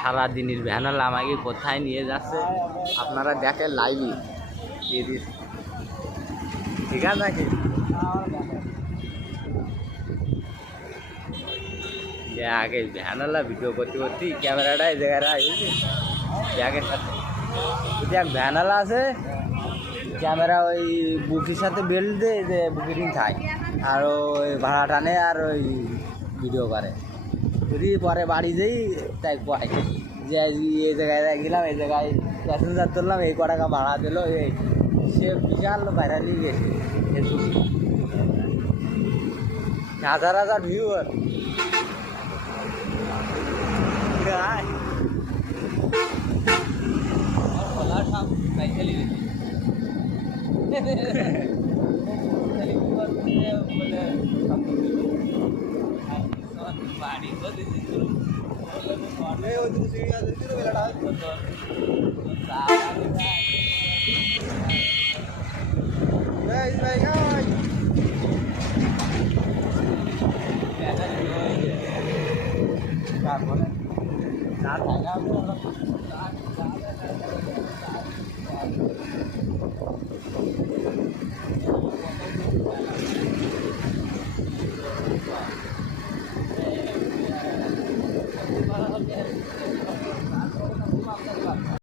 সারাদিনের ভ্যানালা আমাকে কোথায় নিয়ে যাচ্ছে আপনারা দেখেন লাইভই দিয়ে দিয়েছে। ঠিক আছে নাকি আগে ভ্যানালা ভিডিও করতে করতে ক্যামেরাটা এই জায়গায় রাখছি ব্যাগের সাথে যদি এক ভ্যানালা আছে ক্যামেরা ওই বুকের সাথে বেল্ট দিয়ে যে বুকে দিন খায় আর ওই ভাড়া টানে আর ওই ভিডিও করে যদি পরে বাড়ি যাই তাই কয় যে এই জায়গায় গেলাম এই জায়গায় প্যাসেঞ্জার তুললাম এই ক টাকা ভাড়া দিল এই সে বিশাল ভাইরালি গেছে ফেসবুকে হাজার হাজার ভিউয়ার তারপরে না থাকা